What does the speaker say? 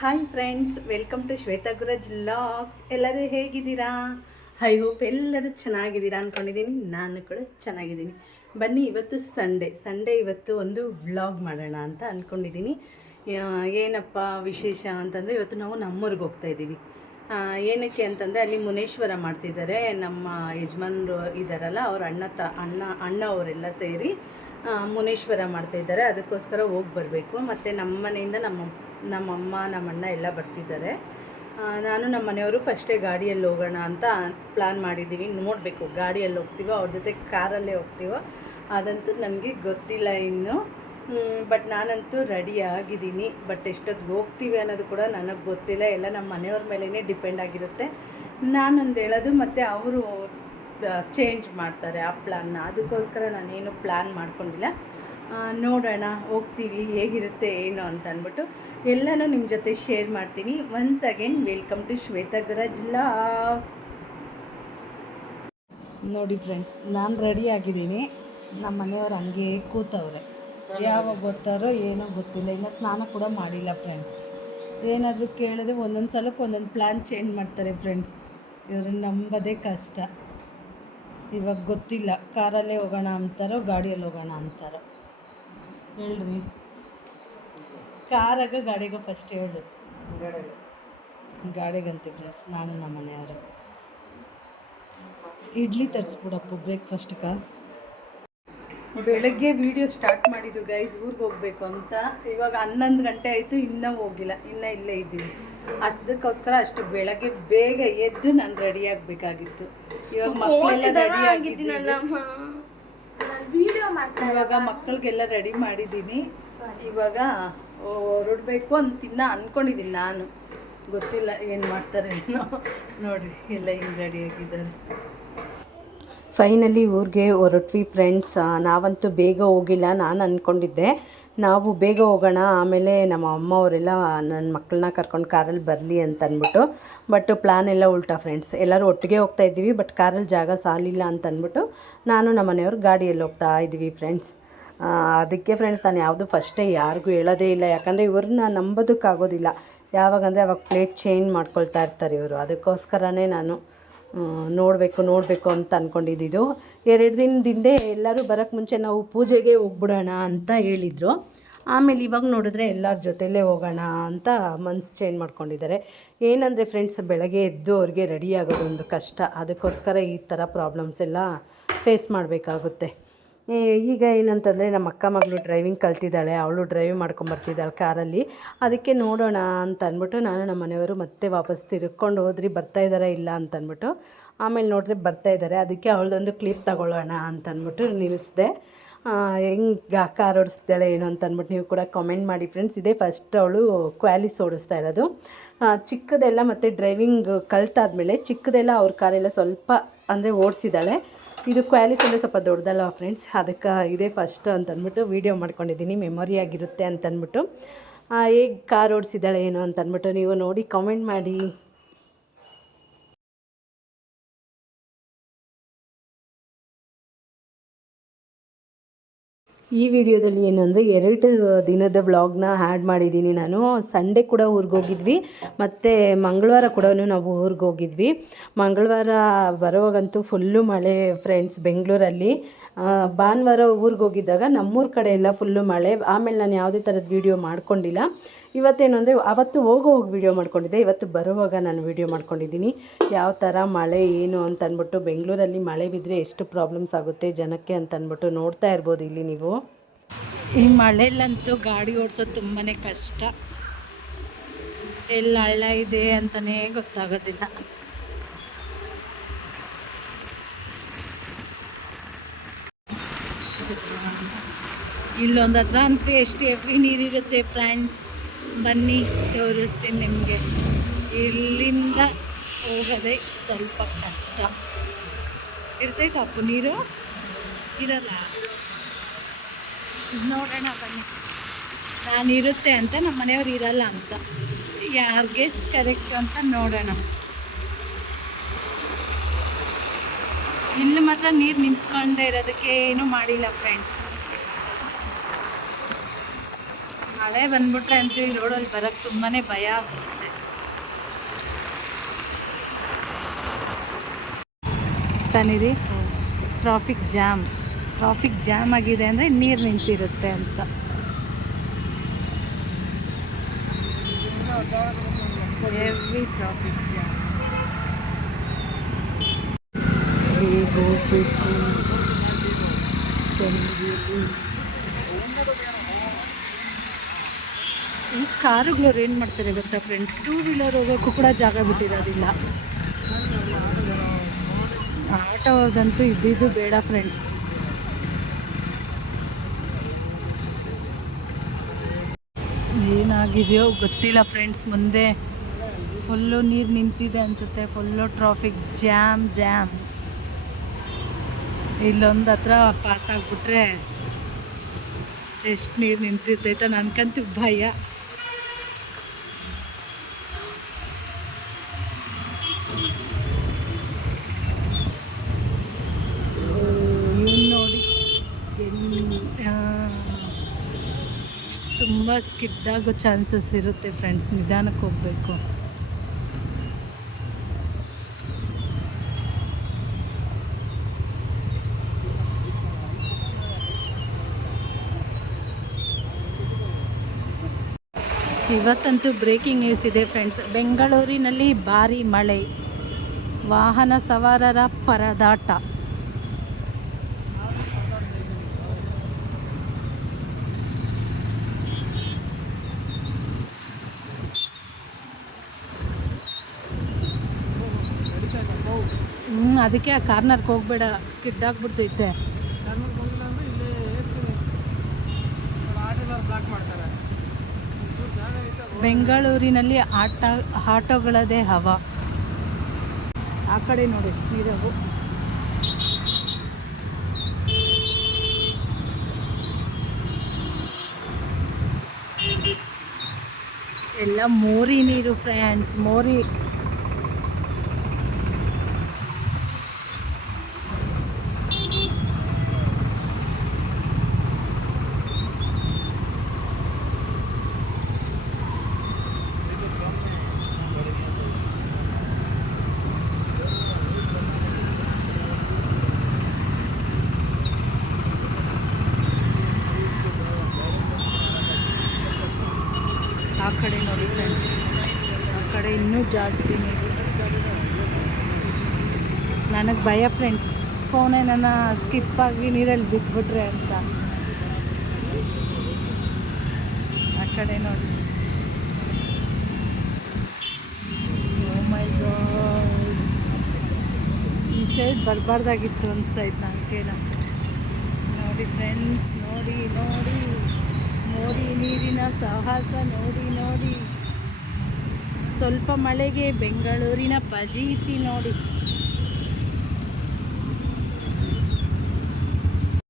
Hi friends, welcome to Shweta Guraj vlogs. ಎಲ್ಲರೂ ಹೇಗಿದ್ದೀರಾ? I hope ಎಲ್ಲರೂ ಚೆನ್ನಾಗಿದ್ದೀರಾ ಅಂದ್ಕೊಂಡಿದ್ದೀನಿ. ನಾನು ಕೂಡ ಚೆನ್ನಾಗಿದ್ದೀನಿ. ಬನ್ನಿ, ಇವತ್ತು ಸಂಡೇ ಇವತ್ತು ಒಂದು ವ್ಲಾಗ್ ಮಾಡೋಣ ಅಂತ ಅಂದ್ಕೊಂಡಿದ್ದೀನಿ. ಏನಪ್ಪ ವಿಶೇಷ ಅಂತಂದರೆ, ಇವತ್ತು ನಾವು ನಮ್ಮೂರಿಗೆ ಹೋಗ್ತಾಯಿದ್ದೀವಿ. ಏನಕ್ಕೆ ಅಂತಂದರೆ, ಅಲ್ಲಿ ಮುನೇಶ್ವರ ಮಾಡ್ತಿದ್ದಾರೆ. ನಮ್ಮ ಯಜಮಾನರು ಇದ್ದಾರಲ್ಲ, ಅವ್ರ ಅಣ್ಣ ಅವರೆಲ್ಲ ಸೇರಿ ಮುನೇಶ್ವರ ಮಾಡ್ತಾಯಿದ್ದಾರೆ. ಅದಕ್ಕೋಸ್ಕರ ಹೋಗಿ ಬರಬೇಕು. ಮತ್ತು ನಮ್ಮ ಮನೆಯಿಂದ ನಮ್ಮಮ್ಮ ನಮ್ಮಣ್ಣ ಎಲ್ಲ ಬರ್ತಿದ್ದಾರೆ. ನಾನು ನಮ್ಮ ಮನೆಯವರು ಫಸ್ಟೇ ಗಾಡಿಯಲ್ಲಿ ಹೋಗೋಣ ಅಂತ ಪ್ಲ್ಯಾನ್ ಮಾಡಿದ್ದೀವಿ. ನೋಡಬೇಕು ಗಾಡಿಯಲ್ಲಿ ಹೋಗ್ತೀವೋ ಅವ್ರ ಜೊತೆ ಕಾರಲ್ಲೇ ಹೋಗ್ತೀವೋ ಅದಂತೂ ನನಗೆ ಗೊತ್ತಿಲ್ಲ ಇನ್ನು. ಬಟ್ ನಾನಂತೂ ರೆಡಿ ಆಗಿದ್ದೀನಿ. ಬಟ್ ಎಷ್ಟೊತ್ತಿಗೆ ಹೋಗ್ತೀವಿ ಅನ್ನೋದು ಕೂಡ ನನಗೆ ಗೊತ್ತಿಲ್ಲ. ಎಲ್ಲ ನಮ್ಮ ಮನೆಯವ್ರ ಮೇಲೇ ಡಿಪೆಂಡ್ ಆಗಿರುತ್ತೆ. ನಾನೊಂದು ಹೇಳೋದು ಮತ್ತು ಅವರು ಚೇಂಜ್ ಮಾಡ್ತಾರೆ ಆ ಪ್ಲ್ಯಾನ್ನ. ಅದಕ್ಕೋಸ್ಕರ ನಾನೇನು ಪ್ಲ್ಯಾನ್ ಮಾಡ್ಕೊಂಡಿಲ್ಲ. ನೋಡೋಣ, ಹೋಗ್ತೀವಿ, ಹೇಗಿರುತ್ತೆ ಏನು ಅಂತ ಅಂದ್ಬಿಟ್ಟು ಎಲ್ಲನೂ ನಿಮ್ಮ ಜೊತೆ ಶೇರ್ ಮಾಡ್ತೀನಿ. Once again welcome to Shweta Guraj vlogs. ನೋಡಿ ಫ್ರೆಂಡ್ಸ್, ನಾನು ರೆಡಿ ಆಗಿದ್ದೀನಿ. ನಮ್ಮ ಮನೆಯವ್ರು ಹಂಗೆ ಕೂತವ್ರೆ. ಯಾವಾಗ ಗೊತ್ತಾರೋ ಏನೋ ಗೊತ್ತಿಲ್ಲ. ಇನ್ನು ಸ್ನಾನ ಕೂಡ ಮಾಡಿಲ್ಲ ಫ್ರೆಂಡ್ಸ್. ಏನಾದರೂ ಕೇಳಿದ್ರೆ ಒಂದೊಂದು ಸಲಕ್ಕೆ ಒಂದೊಂದು ಪ್ಲ್ಯಾನ್ ಚೇಂಜ್ ಮಾಡ್ತಾರೆ ಫ್ರೆಂಡ್ಸ್. ಇವ್ರನ್ನ ನಂಬೋದೇ ಕಷ್ಟ. ಇವಾಗ ಗೊತ್ತಿಲ್ಲ, ಕಾರಲ್ಲೇ ಹೋಗೋಣ ಅಂತಾರೋ ಗಾಡಿಯಲ್ಲಿ ಹೋಗೋಣ ಅಂತಾರೋ. ಹೇಳ್ರಿ, ಕಾರಾಗ ಗಾಡಿಗೆ ಫಸ್ಟ್ ಹೇಳು. ಗಾಡಿಗಂತೀವಿ ಫ್ರೆಂಡ್ಸ್ ನಾನು ನಮ್ಮ ಮನೆಯವರು. ಇಡ್ಲಿ ತರಿಸ್ಬಿಡಪ್ಪು ಬ್ರೇಕ್ಫಾಸ್ಟ್ಗೆ. ಬೆಳಗ್ಗೆ ವೀಡಿಯೋ ಸ್ಟಾರ್ಟ್ ಮಾಡಿದ್ದು ಗೈಸ್, ಊರಿಗೆ ಹೋಗಬೇಕು ಅಂತ. ಇವಾಗ 11 ಗಂಟೆ ಆಯಿತು, ಇನ್ನೂ ಹೋಗಿಲ್ಲ, ಇನ್ನೂ ಇಲ್ಲೇ ಇದ್ದೀವಿ. ಅಷ್ಟಕ್ಕೋಸ್ಕರ ಅಷ್ಟು ಬೆಳಗ್ಗೆ ಬೇಗ ಎದ್ದು ನಾನು ರೆಡಿ ಆಗಬೇಕಾಗಿತ್ತು. ಇವಾಗ ಮಕ್ಕಳೆಲ್ಲ ರೆಡಿ ಆಗಿದ್ದೀನಿ. ಇವಾಗ ಮಕ್ಕಳಿಗೆಲ್ಲ ರೆಡಿ ಮಾಡಿದ್ದೀನಿ. ಇವಾಗ ಹೊರಡಬೇಕು ಅಂತ ಅಂದ್ಕೊಂಡಿದ್ದೀನಿ ನಾನು. ಗೊತ್ತಿಲ್ಲ ಏನು ಮಾಡ್ತಾರೆ ಏನೋ. ನೋಡಿರಿ, ಎಲ್ಲ ಹಿಂಗೆ ರೆಡಿ ಆಗಿದ್ದಾರೆ. ಫೈನಲಿ ಊರಿಗೆ ಹೊರಟ್ವಿ ಫ್ರೆಂಡ್ಸ್. ನಾವಂತೂ ಬೇಗ ಹೋಗಿಲ್ಲ. ನಾನು ಅಂದ್ಕೊಂಡಿದ್ದೆ ನಾವು ಬೇಗ ಹೋಗೋಣ, ಆಮೇಲೆ ನಮ್ಮ ಅಮ್ಮ ಅವರೆಲ್ಲ ನನ್ನ ಮಕ್ಕಳನ್ನ ಕರ್ಕೊಂಡು ಕಾರಲ್ಲಿ ಬರಲಿ ಅಂತ ಅಂದ್ಬಿಟ್ಟು. ಬಟ್ ಪ್ಲ್ಯಾನ್ ಎಲ್ಲ ಉಲ್ಟಾ ಫ್ರೆಂಡ್ಸ್. ಎಲ್ಲರೂ ಒಟ್ಟಿಗೆ ಹೋಗ್ತಾ ಇದ್ದೀವಿ, ಬಟ್ ಕಾರಲ್ಲಿ ಜಾಗ ಸಾಲಿಲ್ಲ ಅಂತ ಅಂದ್ಬಿಟ್ಟು ನಾನು ನಮ್ಮ ಮನೆಯವ್ರು ಗಾಡಿಯಲ್ಲಿ ಹೋಗ್ತಾ ಇದ್ದೀವಿ ಫ್ರೆಂಡ್ಸ್. ಅದಕ್ಕೆ ಫ್ರೆಂಡ್ಸ್, ನಾನು ಯಾವುದು ಫಸ್ಟೇ ಯಾರಿಗೂ ಹೇಳೋದೇ ಇಲ್ಲ. ಯಾಕಂದರೆ ಇವ್ರನ್ನ ನಂಬೋದಕ್ಕಾಗೋದಿಲ್ಲ. ಯಾವಾಗಂದರೆ ಅವಾಗ ಪ್ಲೇಟ್ ಚೇಂಜ್ ಮಾಡ್ಕೊಳ್ತಾ ಇರ್ತಾರೆ ಇವರು. ಅದಕ್ಕೋಸ್ಕರನೇ ನಾನು ನೋಡಬೇಕು ಅಂತ ಅಂದ್ಕೊಂಡಿದ್ದು. 2 ದಿನದಿಂದ ಎಲ್ಲರೂ ಬರೋಕ್ಕೆ ಮುಂಚೆ ನಾವು ಪೂಜೆಗೆ ಹೋಗ್ಬಿಡೋಣ ಅಂತ ಹೇಳಿದರು. ಆಮೇಲೆ ಇವಾಗ ನೋಡಿದ್ರೆ ಎಲ್ಲರ ಜೊತೆಯಲ್ಲೇ ಹೋಗೋಣ ಅಂತ ಮನ್ಸು ಚೇಂಜ್ ಮಾಡ್ಕೊಂಡಿದ್ದಾರೆ. ಏನಂದರೆ ಫ್ರೆಂಡ್ಸ್, ಬೆಳಗ್ಗೆ ಎದ್ದು ಅವ್ರಿಗೆ ರೆಡಿ ಆಗೋದೊಂದು ಕಷ್ಟ. ಅದಕ್ಕೋಸ್ಕರ ಈ ಥರ ಪ್ರಾಬ್ಲಮ್ಸ್ ಎಲ್ಲ ಫೇಸ್ ಮಾಡಬೇಕಾಗುತ್ತೆ. ಈಗ ಏನಂತಂದರೆ, ನಮ್ಮ ಅಕ್ಕ ಮಗಳು ಡ್ರೈವಿಂಗ್ ಕಲ್ತಿದ್ದಾಳೆ. ಅವಳು ಡ್ರೈವ್ ಮಾಡ್ಕೊಂಬರ್ತಿದ್ದಾಳೆ ಕಾರಲ್ಲಿ. ಅದಕ್ಕೆ ನೋಡೋಣ ಅಂತ ಅಂದ್ಬಿಟ್ಟು ನಾನು ನಮ್ಮ ಮನೆಯವರು ಮತ್ತೆ ವಾಪಸ್ ತಿರ್ಕೊಂಡು ಹೋದ್ರಿ ಬರ್ತಾಯಿದ್ದಾರಾ ಇಲ್ಲ ಅಂತಂದ್ಬಿಟ್ಟು. ಆಮೇಲೆ ನೋಡಿದ್ರೆ ಬರ್ತಾಯಿದ್ದಾರೆ. ಅದಕ್ಕೆ ಅವಳದೊಂದು ಕ್ಲಿಪ್ ತಗೊಳ್ಳೋಣ ಅಂತ ಅಂದ್ಬಿಟ್ಟು ನಿಲ್ಲಿಸಿದೆ. ಹೆಂಗೆ ಕಾರ್ ಓಡಿಸ್ತಾಳೆ ಏನು ಅಂತ ಅಂದ್ಬಿಟ್ಟು ನೀವು ಕೂಡ ಕಾಮೆಂಟ್ ಮಾಡಿ ಫ್ರೆಂಡ್ಸ್. ಇದೇ ಫಸ್ಟ್ ಅವಳು ಕ್ವಾಲಿಸ್ ಓಡಿಸ್ತಾ ಇರೋದು. ಚಿಕ್ಕದೆಲ್ಲ ಮತ್ತು ಡ್ರೈವಿಂಗ್ ಕಲ್ತಾದ್ಮೇಲೆ ಚಿಕ್ಕದೆಲ್ಲ ಅವ್ರ ಕಾರೆಲ್ಲ ಸ್ವಲ್ಪ ಅಂದರೆ ಓಡಿಸಿದ್ದಾಳೆ. ಇದು ಕ್ವಾಲಿಸ್ ಎಲ್ಲ ಸ್ವಲ್ಪ ದೊಡ್ಡದಲ್ಲ ಫ್ರೆಂಡ್ಸ್. ಅದಕ್ಕೆ ಇದೇ ಫಸ್ಟ್ ಅಂತಂದ್ಬಿಟ್ಟು ವೀಡಿಯೋ ಮಾಡ್ಕೊಂಡಿದ್ದೀನಿ, ಮೆಮೊರಿ ಆಗಿರುತ್ತೆ ಅಂತಂದ್ಬಿಟ್ಟು. ಹೇಗೆ ಕಾರ್ ಓಡಿಸಿದ್ದಾಳೆ ಏನು ಅಂತಂದ್ಬಿಟ್ಟು ನೀವು ನೋಡಿ ಕಾಮೆಂಟ್ ಮಾಡಿ. ಈ ವಿಡಿಯೋದಲ್ಲಿ ಏನು ಅಂದರೆ 2 ದಿನದ ವ್ಲಾಗ್ನ ಆ್ಯಡ್ ಮಾಡಿದ್ದೀನಿ ನಾನು. ಸಂಡೇ ಕೂಡ ಊರಿಗೆ ಹೋಗಿದ್ವಿ, ಮತ್ತು ಮಂಗಳವಾರ ಕೂಡ ನಾವು ಊರಿಗೆ ಹೋಗಿದ್ವಿ. ಮಂಗಳವಾರ ಬರೋವಾಗಂತೂ ಫುಲ್ಲು ಮಳೆ ಫ್ರೆಂಡ್ಸ್ ಬೆಂಗಳೂರಲ್ಲಿ. ಭಾನುವಾರ ಊರಿಗೆ ಹೋಗಿದ್ದಾಗ ನಮ್ಮೂರ ಕಡೆ ಎಲ್ಲ ಫುಲ್ಲು ಮಳೆ. ಆಮೇಲೆ ನಾನು ಯಾವುದೇ ಥರದ ವೀಡಿಯೋ ಮಾಡ್ಕೊಂಡಿಲ್ಲ. ಇವತ್ತೇನು ಅಂದರೆ, ಅವತ್ತು ಹೋಗೋ ವೀಡಿಯೋ ಮಾಡ್ಕೊಂಡಿದ್ದೆ, ಇವತ್ತು ಬರುವಾಗ ನಾನು ವೀಡಿಯೋ ಮಾಡ್ಕೊಂಡಿದ್ದೀನಿ. ಯಾವ ಥರ ಮಳೆ ಏನು ಅಂತ ಅಂದ್ಬಿಟ್ಟು. ಬೆಂಗಳೂರಲ್ಲಿ ಮಳೆ ಬಿದ್ದರೆ ಎಷ್ಟು ಪ್ರಾಬ್ಲಮ್ಸ್ ಆಗುತ್ತೆ ಜನಕ್ಕೆ ಅಂತ ಅಂದ್ಬಿಟ್ಟು ನೋಡ್ತಾ ಇರ್ಬೋದು ಇಲ್ಲಿ ನೀವು. ಈ ಮಳೆಯಲ್ಲಂತೂ ಗಾಡಿ ಓಡಿಸೋದು ತುಂಬಾ ಕಷ್ಟ. ಎಲ್ಲ ಹಳ್ಳ ಇದೆ ಅಂತಲೇ ಗೊತ್ತಾಗೋದಿಲ್ಲ. ಇಲ್ಲೊಂದು ಹತ್ರ ಅಂತೂ ಎಷ್ಟು ಹೆವಿ ನೀರಿರುತ್ತೆ ಫ್ರೆಂಡ್ಸ್. ಬನ್ನಿ ತೋರಿಸ್ತೀನಿ ನಿಮಗೆ. ಇಲ್ಲಿಂದ ಹೋಗೋದೇ ಸ್ವಲ್ಪ ಕಷ್ಟ ಇರ್ತೈತೆ. ಅಪ್ಪು ನೀರು ಇರಲ್ಲ. ನೋಡೋಣ ಬನ್ನಿ. ನಾನಿರುತ್ತೆ ಅಂತ ನಮ್ಮ ಮನೆಯವ್ರು ಇರಲ್ಲ ಅಂತ. ಯಾರಿಗೆ ಕರೆಕ್ಟ್ ಅಂತ ನೋಡೋಣ. ಇಲ್ಲಿ ಮಾತ್ರ ನೀರು ನಿಂತ್ಕೊಂಡೇ ಇರೋದಕ್ಕೆ ಏನೂ ಮಾಡಿಲ್ಲ ಫ್ರೆಂಡ್ಸ್. ಮಳೆ ಬಂದ್ಬಿಟ್ರೆ ಅಂತೂ ಈ ರೋಡಲ್ಲಿ ಬರೋಕ್ಕೆ ತುಂಬಾ ಭಯ ಆಗುತ್ತೆ. ತಾನಿರಿ ಟ್ರಾಫಿಕ್ ಜಾಮ್ ಆಗಿದೆ ಅಂದರೆ ನೀರು ನಿಂತಿರುತ್ತೆ ಅಂತ. Heavy traffic jam. ಹೇಗೆ ಹೋಗ್ಬೇಕು ಈ ಕಾರುಗಳವ್ರು ಏನು ಮಾಡ್ತಾರೆ ಗೊತ್ತಾ ಫ್ರೆಂಡ್ಸ್, 2 ವೀಲರ್ ಹೋಗೋಕ್ಕೂ ಕೂಡ ಜಾಗ ಬಿಟ್ಟಿರೋದಿಲ್ಲ. ಆಟೋ ಅವ್ರದಂತೂ ಇದ್ದಿದ್ದು ಬೇಡ ಫ್ರೆಂಡ್ಸ್. ಏನಾಗಿದೆಯೋ ಗೊತ್ತಿಲ್ಲ ಫ್ರೆಂಡ್ಸ್, ಮುಂದೆ ಫುಲ್ಲು ನೀರು ನಿಂತಿದೆ ಅನಿಸುತ್ತೆ. Full traffic jam. ಇಲ್ಲೊಂದು ಹತ್ರ ಪಾಸ್ ಆಗಿಬಿಟ್ರೆ ಎಷ್ಟು ನೀರು ನಿಂತಿರ್ತೈತೋ ನನಗಂತೂ ಭಯ. ನೋಡಿ ತುಂಬ ಸ್ಕಿಡ್ ಆಗೋ ಚಾನ್ಸಸ್ ಇರುತ್ತೆ ಫ್ರೆಂಡ್ಸ್, ನಿಧಾನಕ್ಕೆ ಹೋಗಬೇಕು. ಇವತ್ತಂತೂ ಬ್ರೇಕಿಂಗ್ ನ್ಯೂಸ್ ಇದೆ ಫ್ರೆಂಡ್ಸ್. ಬೆಂಗಳೂರಿನಲ್ಲಿ ಭಾರೀ ಮಳೆ, ವಾಹನ ಸವಾರರ ಪರದಾಟ. ಅದಕ್ಕೆ ಆ ಕಾರ್ನರ್ಗೆ ಹೋಗಬೇಡ, ಸ್ಕಿಡ್ ಆಗಿಬಿಡ್ತೈತೆ. ಬೆಂಗಳೂರಿನಲ್ಲಿ ಆಟೋಗಳದೇ ಹವಾ. ಆ ಕಡೆ ನೋಡಿ ಎಷ್ಟು ನೀರವು. ಎಲ್ಲ ಮೋರಿ ನೀರು ಫ್ರೆಂಡ್ಸ್, ಮೋರಿ. ಆ ಕಡೆ ನೋಡಿ ಫ್ರೆಂಡ್ಸ್, ಆ ಕಡೆ ಇನ್ನೂ ಜಾಸ್ತಿ ನೀರು. ನನಗೆ ಭಯ ಫ್ರೆಂಡ್ಸ್, ಫೋನೇ ನನ್ನ ಸ್ಕಿಪ್ ಆಗಿ ನೀರಲ್ಲಿ ಬಿದ್ದುಬಿಟ್ರೆ ಅಂತ. ಆ ಕಡೆ ನೋಡಿ. ಓ ಮೈ ಗಾಡ್, ಈ ಸೈಡ್ ಬರಬಾರ್ದಾಗಿತ್ತು ಅನಿಸ್ತಾಯಿತ್ತು ನನಗೇನ. ನೋಡಿ ಫ್ರೆಂಡ್ಸ್, ನೋಡಿ ಮೋರಿ ನೀರಿನ ಸಾಹಸ ನೋಡಿ. ಸ್ವಲ್ಪ ಮಳೆಗೆ ಬೆಂಗಳೂರಿನ ಫಜೀತಿ ನೋಡಿ.